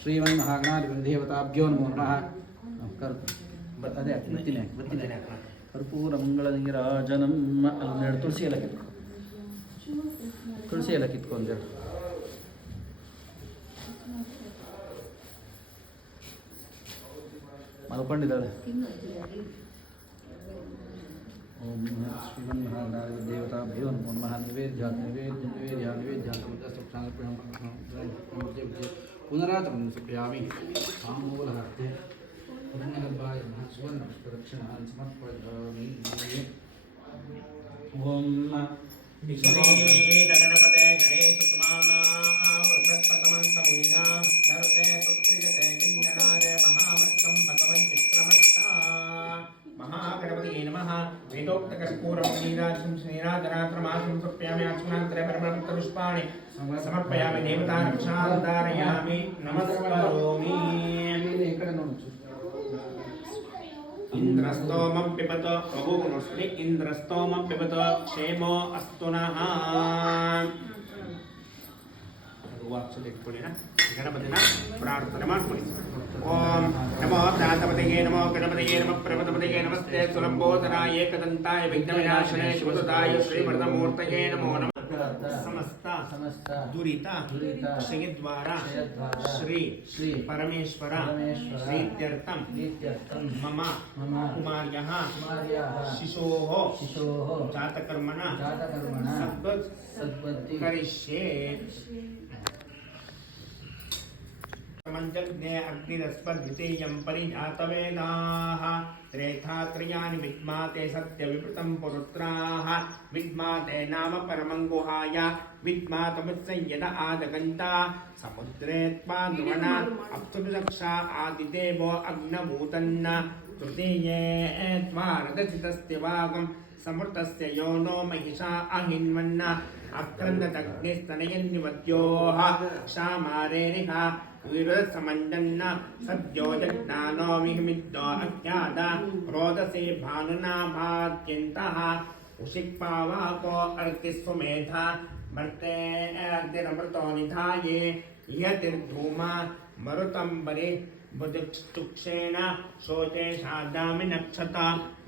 ಶ್ರೀಮನ್ಮಹಾಗಣಾಧಿಪತಿದೇವತಾಭ್ಯೋ ನಮೋ ನಮಃ. ಅದೇ ಬತ್ತಿನೇ ಕರ್ಪೂರ ಮಂಗಳ ನೀರಾಜನಂ. ಒಂದೆರಡು ತುಳಸಿ ಎಲ್ಲ ಕಿತ್ಕೊ, ತುಳಸಿ ಎಲ್ಲ ಕಿತ್ಕೊಂಡೆರಡು. ಮಲ್ಕೊಂಡಿದ್ದಾಳೆ. ಓಂ ಶ್ರೀಮನ್ಮಹಾಗಣಾಧಿಪತಿದೇವತಾಭ್ಯೋ ನಮೋ ನಮಃ. ನೈವೇದ್ಯ ಪುನರಾತಮಂ ಸಮರ್ಪಯಾಮಿ. ತಾಂಬೂಲಹಸ್ತೆ ಪುಣ್ಯಗರ್ಭಾಯ ನಮಃ. ಸುವರ್ಣಪುಷ್ಪದಕ್ಷಿಣಾನ್ ಸಮರ್ಪಯಾಮಿ. ಓಂ ಗಣಪತೆ ಗಣೇಶ ನರತೆ ಸುತ್ರಿಜತೆ ಕಿಂಚನಾದೆ ಮಹಾಮತ್ತಂ ಭಗವನ್ ವಿಕ್ರಮತ್ತ. ಮಹಾಗಣಪತಿ ನಮಃ. ವೇದೋಕ್ತ ಕರ್ಪೂರಂ ನೀರಾಜಂ ಶ್ರೀರಾಜನಾತ್ರಮಾಸಂ ಸಮರ್ಪಯಾಮಿ. ಆಚಮನಾಂತರೆ ಪರಮಪತ್ರ ಪುಷ್ಪಾಣಿ ಸಮರ್ಪಯಾಮಿ. ದೇವತಾ ರಕ್ಷಾಧಾರಯಾಮಿ. ನಮಸ್ಕರೋಮಿ. ಇಂದ್ರಸ್ತೋಮಂ ಪಿಬತ ಬಹುಗುಣಶ್ರೀ ಇಂದ್ರಸ್ತೋಮಂ ಪಿಬತ ಕ್ಷೇಮೋ ಅಸ್ತು ನಃ. ಇಟ್ಕೊಳ್ಳಿನ ಗಣಪತಿನ ಪ್ರಾರ್ಥನೆ ಮಾಡ್ಕೊಳ್ಳಿ. ಓಂ ನಮೋ ಪ್ರಾತಪತಿಗೆ ನಮೋ ಗಣಪತಿಗೆ ನಮಃ ಪ್ರಪದಪತಿಗೆ ನಮಸ್ತೆ ಸುಲಂಬೋದರಾಯ ಏಕದಂತಾಯ ವಿಘ್ನವಿನಾಶನೇ ಶಿವಸುತಾಯ ಶ್ರೀವರದಮೂರ್ತಯೇ ನಮೋ ನಮಃ. ಸಮಸ್ತ ದುರಿತ ಕ್ಷಯದ್ವಾರ ಶ್ರೀ ಪರಮೇಶ್ವರ ಪ್ರೀತ್ಯರ್ಥಂ ಮಮ ಕುಮಾರ್ಯಃ ಶಿಶೋಃ ಜಾತಕರ್ಮಣ ಸದ್ಬುದ್ಧಿ ಕರಿಷ್ಯೆ. ಮಂಜಗ್ನೇ ಅಗ್ನಿರಸ್ಪದ್ವಿತೀಯಂ ಪರಿಜಾತವೇದಾಃ ತ್ರೇಧಾತ್ರಯಾನಿ ವಿದ್ಮಾತೆ ಸತ್ಯ ವಿಪೃತಂ ಪುರುತ್ರಾಃ ವಿದ್ಮಾತೆ ನಾಮ ಪರಮಂಗುಹಾಯ ವಿದ್ಮಾತಮುತ್ಸಂಯದ ಆದಗಂತ ಸಮುದ್ರೇ ತ್ವಾದ್ವನ ಅಪ್ಸುರಕ್ಷಾ ಆದಿದೇವೋ ಅಗ್ನಭೂತನ್ನ ತೃತೀಯೇ ತ್ವಾರದಚಿತಸ್ಯ ವಾಗಂ ಸಮೃತಸ್ಯ ಯೋನೋ ಮಹಿಷಾ ಅಹಿನ್ವನ್ನ ಅಕ್ರಂದತಗ್ನಿಸ್ತನಯನ್ನಿವದ್ಯೋಃ ಕ್ಷಾಮಾರೇರಿಹ ವಿರಸಮಂಡನ್ನ ಸದ್ಯೋ ಜಜ್ಞಾನೋ ವಿಹಿಮಿದ್ದೋ ಅಜ್ಞಾದ ರೋದಸಿ ಭಾನುನಾಭಾತ್ಯಂತಃ ಉಷಿಕ್ಪಾವಾಕೋ ಅರ್ತಿಸ್ವಮೇಧ ಮರ್ತೆ ಅಗ್ನಿರಮೃತೋ ನಿಧಾಯೇ ಯತಿರ್ಧೂಮ ಮರುತಂಬರಿ ಬುಧುಕ್ಷೇಣ ಶೋಚೇ ಶಾದಾಮಿ ನಕ್ಷತ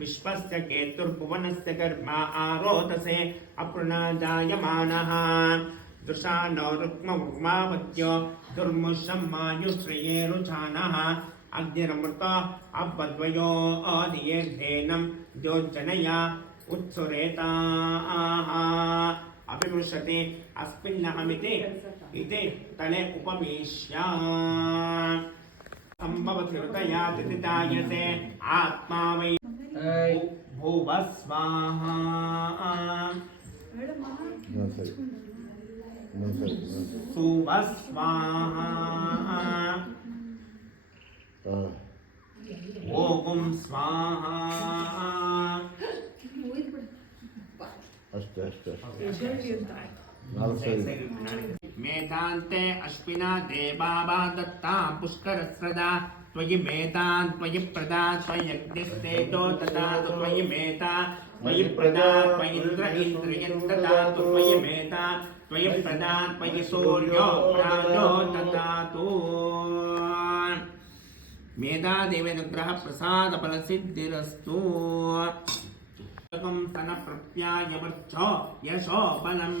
ವಿಶ್ವಸ್ಯ ಕೇತುರ್ಭುವನಸ್ಯ ಗರ್ಭ ಆರೋದಸೆ ಅಪೃಣಾಜಾಯಮಾನಃ ದೃಶಾನೋ ರುಕ್ಮವೃಗ್ಮಾವತ್ಯೋ ದುರ್ಮುಷಂ ಮಾಯುಶ್ರಿಯೇ ರುಚಾನಃ ಅಗ್ನಿರಮೃತ ಅಬ್ಬದ್ವಯೋ ಆದಿಯೇರ್ಧೇನಂ ದ್ಯೋಜ್ಜನಯ ಉತ್ಸುರೇತಾಃ ಅಭಿಮೃಶತೆ ಅಸ್ಮಿನ್ನಹಮಿತಿ ಇತಿ ತಲೆ ಉಪವೇಶ್ಯ ಸಂಭವತಿ ಹೃದಯಾ ತಿಥಿತಾಯಸೆ ಆತ್ಮಾ ವೈ ಭುವ ಸ್ವಾಹಾ. ಸುವ ಸ್ವಾಹಾ. ಓಂ ಸ್ವಾಹಾ. ಮೇಧಾಂತೆ ಅಶ್ವಿನಾ ದೇವಾಭಾ ದತ್ತಾ ಪುಷ್ಕರಸ್ರದಾ ತ್ವಯಿ ಮೇಧಾನ್ ತ್ವಯಿ ಪ್ರದಾ ತ್ವಯಗ್ನಿಸ್ತೇಜೋ ದದಾತು ತ್ವಯಿ ಮೇಧಾ ತ್ವಯಿ ಪ್ರದಾ ತ್ವಯಿಂದ್ರ ಇಂದ್ರಿಯಂ ದದಾತು ತ್ವಯಿ ಮೇಧಾ ತ್ವಯಿ ಪ್ರದಾ ತ್ವಯಿ ಸೂರ್ಯೋ ಪ್ರಾಣೋ ದದಾತು. ಮೇಧಾದೇವೇನುಗ್ರಹ ಪ್ರಸಾದ ಫಲಸಿದ್ಧಿರಸ್ತು. ಸ್ತನ ಪ್ರತ್ಯಾಯಮರ್ಚೋ ಯಶೋ ಬಲಂ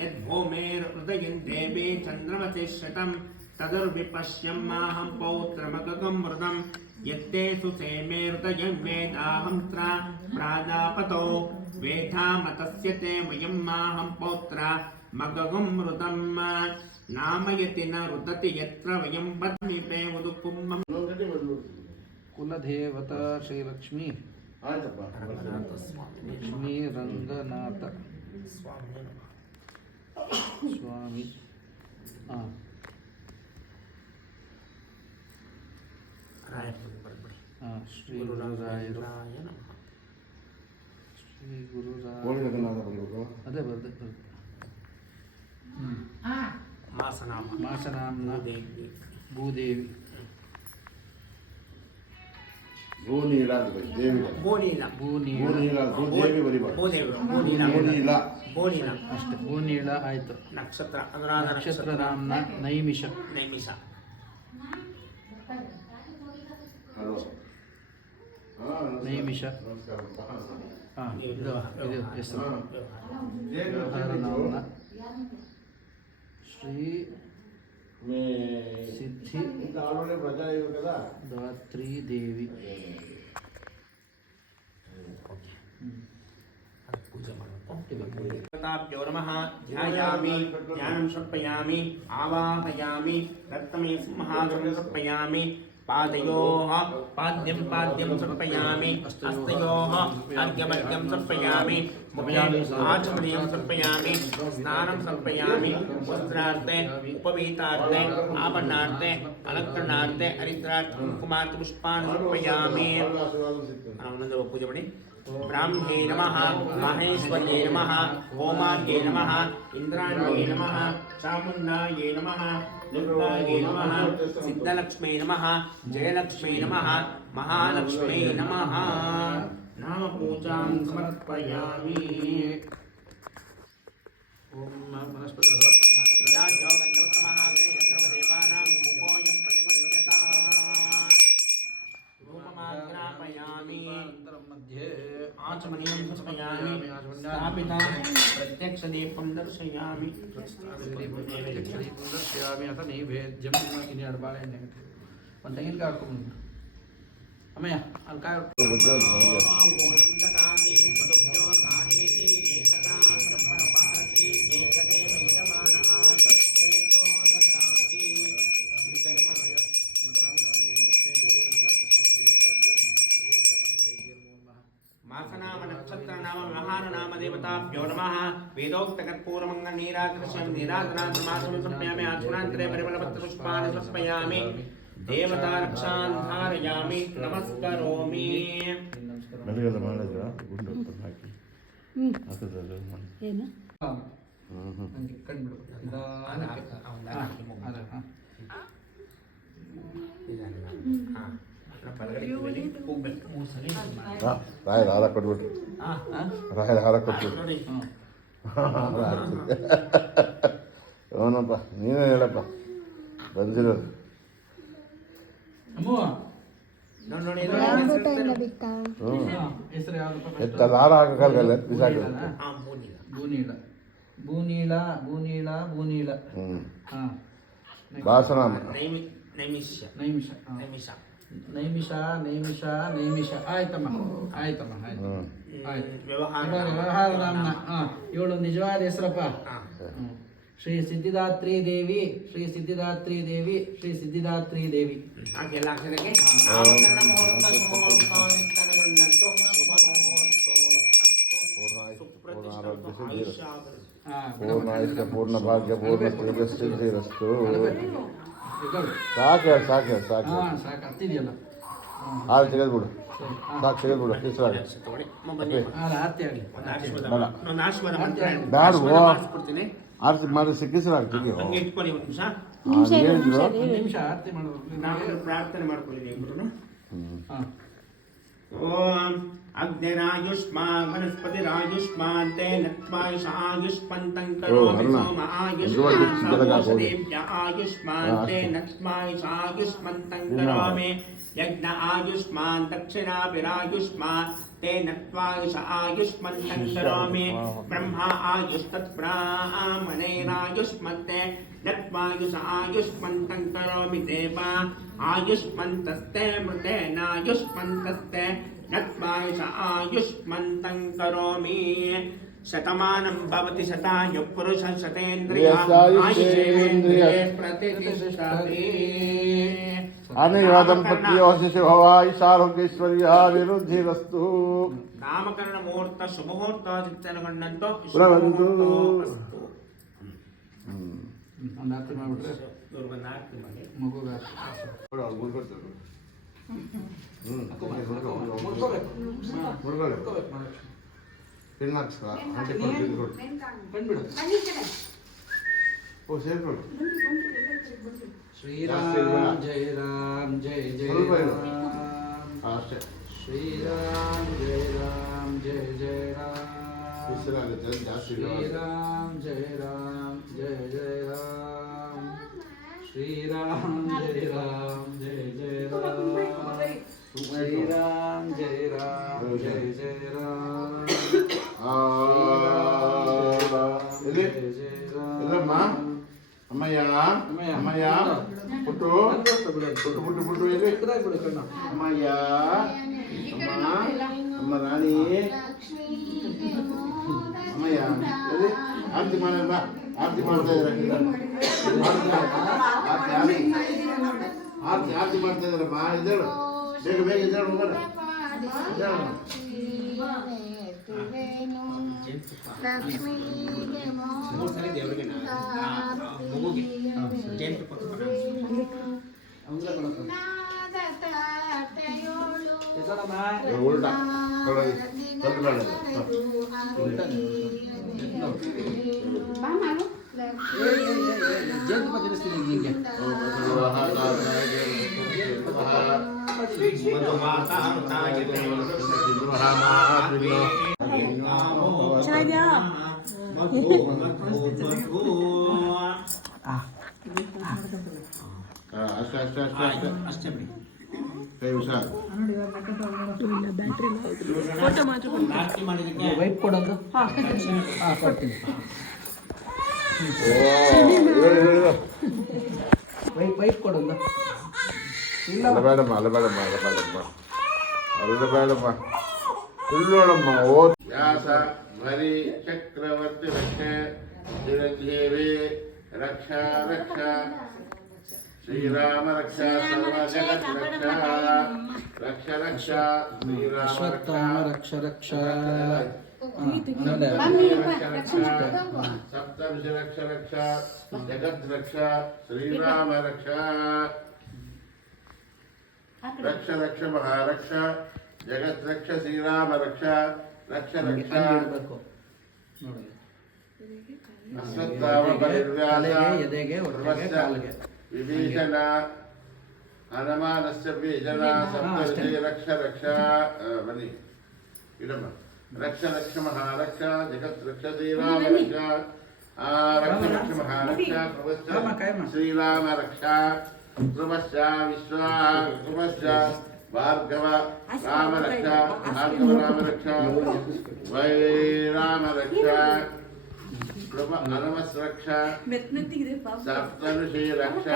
ಯದ್ಭೂಮೇರ್ಹೃದಯಂ ದೇವೇ ಚಂದ್ರಮಸೆ ಶತಂ ತದುರ್ವಿಪಶ್ಯಂ ಮಾಹಂ ಪೌತ್ರಮಗಗಂ ಮೃದಂ ಯತ್ತೇ ಸುಸೇಮೇ ಹೃದಯಂ ವೇದಾಹಂ ಪ್ರಾಜಾಪತೋ ವೇದಾಮತಸ್ಯ ತೇ ವಯಂ ಮಾಹಂ ಪೌತ್ರ ಮಗಗಂ ಮೃದಂ ನಾಮಯತಿ ನ ರುದತಿ ಯತ್ರ ವಯಂ ಪದ್ಮೀಪೇ ಉದುಕುಮ್ಮಂ. ಕುಲದೇವತಾ ಶ್ರೀಲಕ್ಷ್ಮೀ ಲಕ್ಷ್ಮೀ ರಂಗನಾಥ ಸ್ವಾಮಿ. ಶ್ರೀ ಗುರುರಾಯರು ಶ್ರೀ ಗುರುರಾಯ ಅದೇ ಬರ್ದೆ ಮಾಸನಾಮ್ನ ಭೂದೇವಿ ಭೂನೀಲ ಬೋನಿನ ಅಷ್ಟೇ ಭೂನೀಳ ಆಯಿತು. ನಕ್ಷತ್ರ ಅನುರಾಧ ನಕ್ಷತ್ರ ನಾಮನ ನೈಮಿಷ. ನೈಮಿಷ ನೈಮಿಷ ಹಾಂ ಇದು ಹೆಸರು. ವ್ಯವಹಾರ ನಾಮನ ಶ್ರೀ ಸಿದ್ಧಿ ಧಾತ್ರಿ ದೇವಿ. देवताभ्यो नमः ध्यायामि ध्यानं समर्पयामि आवाहयामि रक्तमे महागणं समर्पयामि पादयोः पाद्यं समर्पयामि हस्तयोः अर्घ्यमर्घ्यं समर्पयामि मुखे आचमनीयं समर्पयामि स्नानं समर्पयामि वस्त्रार्थे उपवीतार्थे आभरणार्थे अलङ्करणार्थे हरिद्रार्थे कुङ्कुमार्थे पुष्पाणि समर्पयामि आनन्दव पूजा ಮಾಡಿ. ब्राह्मणे नमः माहेश्वर्ये नमः ओमार्ये नमः इंद्राण्ये नमः चामुण्डाये नमः दुर्गाये नमः सिद्धलक्ष्मे नमः जयलक्ष्मे नमः महालक्ष्मे नमः. नाम पूजां समर्पयामि. ओम वनस्पति आचमनीयं समर्पयामि स्थापिता प्रत्यक्षदीपं दर्शयामि. दर्शयामि अथ नैवेद्यं इन्हीं अडबाले ಒಂದು ತೆಂಗಿನಕಾಯಿ ಹಾಕ್ಕೊಂಡು ಅಮ್ಮಯ್ಯ ಅಲ್ಲಿ ಕಾಯಿ देवताभ्यो नमः. वेदोक्तकर्पूरमङ्गल नीराकृष्यं नीराजनाथमासं समर्पयामि. आचमनान्तरे परिमलपत्रपुष्पाणि समर्पयामि. देवता रक्षां धारयामि नमस्करोमि. ಮೆಲುಗೆಲ್ಲ ಮಾಡಿದ್ರಾ ಗುಂಡು ಹಾಕಿ ಹಾಕಿದ್ರೆ ಏನು ನನಗೆ ಕಂಡು ರಾಯರ ಹಾರ ಕೊಟ್ಬಿಟ್ರು ರಾಯರ ಹಾರ ಕೊಟ್ಬಿಟ್ರು ಅವನಪ್ಪ ನೀನೇ ಹೇಳಪ್ಪ ಬಂದಿರೋದು ಎತ್ತಲ್ಲ ಹಾರ ಹಾಕಲ್ಲ ಬಿಸಾಕಿರುತ್ತೆ ಭೂನೀಳ ಭೂನೀಳ ಭೂನೀಳ ಭೂನೀಳ ಭಾಷಣ ನೈಮಿಷ ನೈಮಿಷ ನೈಮಿಷ ನೈಮಿಷ ನೈಮಿಷ ನೈಮಿಷ ಆಯ್ತಮ್ಮ ಆಯ್ತಮ್ಮ ಆಯ್ತು ಆಯ್ತು ವ್ಯವಹಾರ ನಾಮನ ಇವಳು ನಿಜವಾದ ಹೆಸರಪ್ಪ. ಶ್ರೀ ಸಿದ್ಧಿದಾತ್ರಿ ದೇವಿ ಶ್ರೀ ಸಿದ್ಧಿದಾತ್ರಿ ದೇವಿ ಶ್ರೀ ಸಿದ್ಧಿದಾತ್ರಿ ದೇವಿ. ಪೂರ್ಣ ಭಾಗ್ಯ ಪೂರ್ಣ ತೇಜಸ್ವಿರಸ್ತು. ಸಾಕು ಸಾಕು ಸಾಕು ಸಾಕು ಹತ್ತಿದೆಯಲ್ಲ ಹಾಲು ತೆಗೆದ್ಬಿಡು ಸಾಕು ತೆಗೆದ್ಬಿಡು ಹೆಸರಾಗ ಬ್ಯಾಡ ಆರತಿ ಮಾಡಿ ಸಿಕ್ಕಿಸ್ರಾಗ ತೆಗಿಯೋ ನಿಮಿಷ ಆರತಿ ಮಾಡೋದು ಪ್ರಾರ್ಥನೆ ಮಾಡ್ಕೊಳ್ಳಿ. ಓಂ अग्निरायुष्मान् वनस्पतिरायुष्मान् तेन त्वायुषायुष्मन्तं करोमि सोम आयुष्मान् सर्वोषधेभ्य आयुष्मान् तेन त्वायुषायुष्मन्तं करोमि यज्ञ आयुष्मान् दक्षिणाभिरायुष्मान् तेन त्वायुष आयुष्मन्तं करोमि ब्रह्मा आयुष्तत्ब्राह्मणेनायुष्मन्ते नत्वायुष आयुष्मन्तं करोमि देवा आयुष्मन्तस्ते मृतेनायुष्मन्तस्ते नत्वायुष आयुष्मन्तं करोमि. शतमानं भवति शतायुः पुरुषः शतेन्द्रियः आयुष्येन्द्रिये प्रतिष्ठति. अनिवादं पत्योशिषु भवायुषारोग्यैश्वर्याभिवृद्धिरस्तु. ನಾಮಕರಣ ಮುಹೂರ್ತ ಶುಭಮುಹೂರ್ತ ಚಿತ್ತನಗೊಂಡಂತೋ ಒಂದು ಆರತಿ ಮಾಡಿಬಿಟ್ರೆ ಇವ್ರಿಗೊಂದು ಆರತಿ ಮಾಡಿ ಮಗುಗೆ ಶ್ರೀರಾಮ್ ಜಯ ರಾಮ್ ಜಯ ಜಯ ರಾಮ್ ಶ್ರೀರಾಮ್ ಜಯ ರಾಮ್ ಜಯ ಜಯ ರಾಮ್ ಹೆಸರು ಆಗುತ್ತೆ ಜಾಸ್ತಿ ಶ್ರೀರಾಮ್ ಜಯ ರಾಮ್ ಜಯ ಜಯ ರಾಮ್ ಶ್ರೀರಾಮ್ ಜಯ ರಾಮ್ ಜಯ ಜಯ ರಾಮ್ ಶ್ರೀರಾಮ್ ಜಯ ರಾಮ್ ಜಯ ಜಯ ರಾಮ್ ಇಲ್ಲಿ ಇಲ್ಲಮ್ಮ ಅಮ್ಮಯ್ಯ ಅಮ್ಮಯ್ಯ ಪುಟ್ಟು ಪುಟ್ಟು ಪುಟ್ಟು ಪುಟ್ಟು ಇಲ್ಲಿ ಅಮ್ಮಯ್ಯ ಅಮ್ಮ ಅಮ್ಮ ರಾಣಿ ಅಮ್ಮಯ್ಯ ಎಲ್ಲಿ ಆರತಿ ಮಾಡೋಣ ಬಾ ಆರತಿ ಮಾಡ್ತಾ ಇದ್ದಾರೆ ಆರತಿ ಮಾಡ್ತಾ ಇದ್ದಾರೆ ಬಾ ಇದ್ದೇಳು ಬೇಗ ಬೇಗ ಇದ್ದೇಳು ಹೋಗೋಣ ಉಲ್ಟಾ ಜೇನುತುಪ್ಪ ತಿನ್ನಿಸ್ತೀನಿ ನಿಂಗೆ ಅಷ್ಟೇ ಅಷ್ಟೇ ಅಷ್ಟೇ ಅಷ್ಟೇ ಅಷ್ಟೇ ಬಿಡಿ ಕೈ ಹುಷಾರ್ ಆರತಿ ಮಾಡಿದಕ್ಕೆ ವೈಪ್ ಕೊಡೋದು ಕೊಡ್ತೀನಿ ವೈಪ್ ಕೊಡೋದು ಅಲ್ಲ ಬೇಡಮ್ಮ ಅಲ್ಲ ಬೇಡಮ್ಮ ಅಲ್ಲ ಬೇಡಮ್ಮ ಅಲ್ಲ ಬೇಡಮ್ಮ ಇಲ್ಲೋಡಮ್ಮ ಓ ವ್ಯಾಸ ಬರಿ ಚಕ್ರವರ್ತಿ ರಕ್ಷ ಚಿರಂಜೀವಿ ರಕ್ಷಾ ರಕ್ಷ ಶ್ರೀರಾಮ ರಕ್ಷ ಸರ್ವ ಜಗತ್ ರಕ್ಷ ರಕ್ಷ ರಕ್ಷ ಶ್ರೀರಾಮ ಅಶ್ವತ್ಥಾಮ ರಕ್ಷ ರಕ್ಷ ಸಪ್ತರ್ಷಿ ರಕ್ಷ ರಕ್ಷ ಜಗತ್ ರಕ್ಷ ಶ್ರೀರಾಮ ರಕ್ಷ ರಕ್ಷ ರಕ್ಷ ಮಹಾರಕ್ಷ ಜಗತ್ ರಕ್ಷ ಶ್ರೀರಾಮ ರಕ್ಷ ರಕ್ಷ ರಕ್ಷ ಅಶ್ವತ್ಥಾಮ ಪರಿವ್ಯಾಸ ಎದೆಗೆ ವಿಭೀಷಣ ಹನುಮಾನಸ್ಯ ಬೀಜನ ಸಪ್ತರ್ಷಿ ರಕ್ಷ ರಕ್ಷ ಬನ್ನಿ ಇಡಮ್ಮ ರಕ್ಷ ರಕ್ಷ ಮಹಾರಕ್ಷ ಜಗತ್ ರಕ್ಷ ಶ್ರೀರಾಮ ರಕ್ಷ ರಕ್ಷ ರಕ್ಷ ಮಹಾರಕ್ಷ ಶ್ರೀರಾಮ ರಕ್ಷ ಧ್ರುವಶ್ಚ ವಿಶ್ವ ಧ್ರುವಶ್ಚ ಭಾರ್ಗವ ರಾಮ ರಕ್ಷ ಭಾರ್ಗವ ರಾಮ ರಕ್ಷ ವೈ ರಾಮ ರಕ್ಷ ಹನುಮಸ್ ರಕ್ಷ ಸಪ್ತಋಷಿ ರಕ್ಷ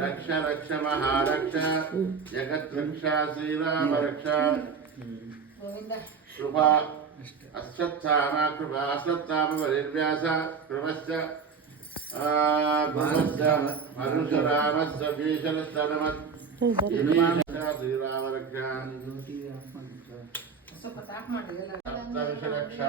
ರಕ್ಷ ರಕ್ಷ ಮಹಾರಕ್ಷ ಜಗತ್ ರಕ್ಷ ಶ್ರೀರಾಮ ರಕ್ಷ ಕೃಪಾ ಅಶ್ವತ್ಥಾಮ ಕೃಪಾ ಅಶ್ವತ್ಥಾಮ ಪರಿವ್ಯಾಸ ಕೃಪಶ್ಚ ಪರಶುರಾಮಸ್ಯ ಭೀಷಣಸ್ತನಮತ್ ಶ್ರೀರಾಮ ರಕ್ಷ ಸಪ್ತಋಷಿ ರಕ್ಷ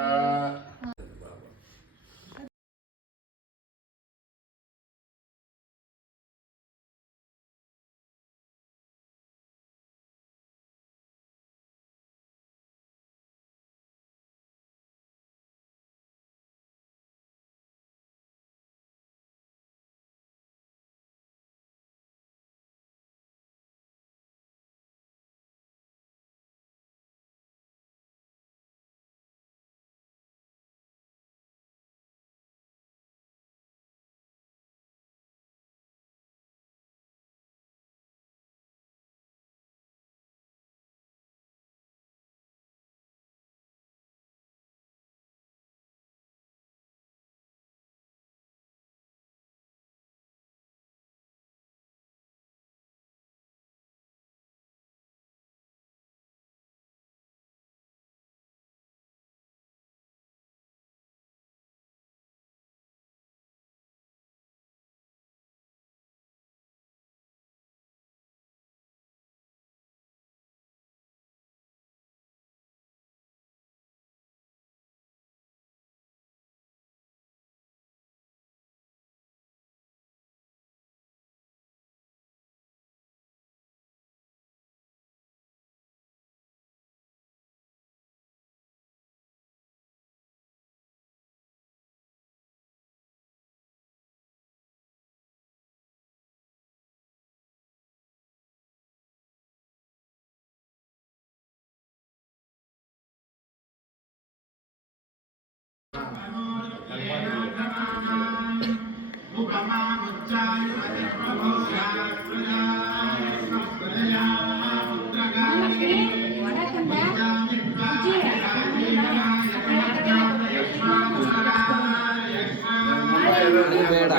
ಬೇಡ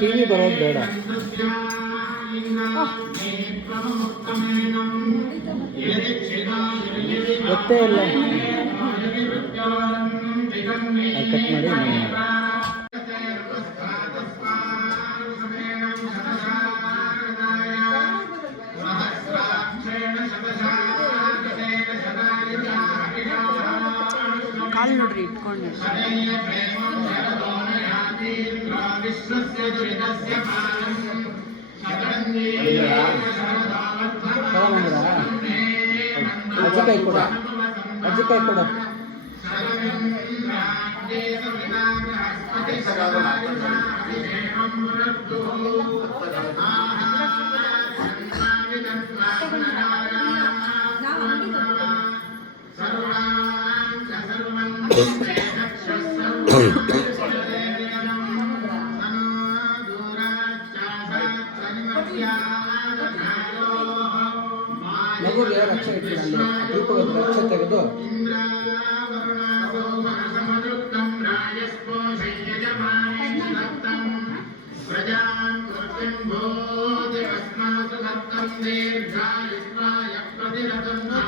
ಟಿ ವಿ ಬರೋದು ಬೇಡ. ಗೊತ್ತೇ ಇಲ್ಲ ಕಟ್ ಮಾಡಿ ಕಾಲು ನೋಡ್ರಿ ಇಟ್ಕೊಂಡು ಅಜ್ಜಿಕಾಯಿ ಕೊಡ, ಅಜ್ಜಿಕಾಯಿ ಕೊಡ. ಮಗುಗೆ ರಕ್ಷೆ ಇಟ್ಟಿಲ್ಲ, ದೀಪದ ರಕ್ಷೆ ತೆಗೆದು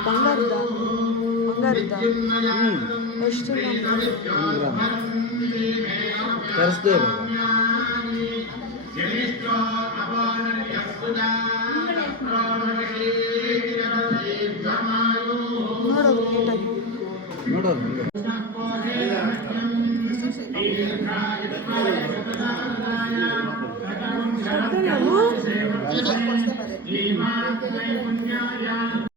ಬಂಗಾರದ ಎಷ್ಟು ತರಿಸ್ದೇ ನೋಡೋದು ನೀಟಾಗಿ ನೋಡೋದು ನಾವು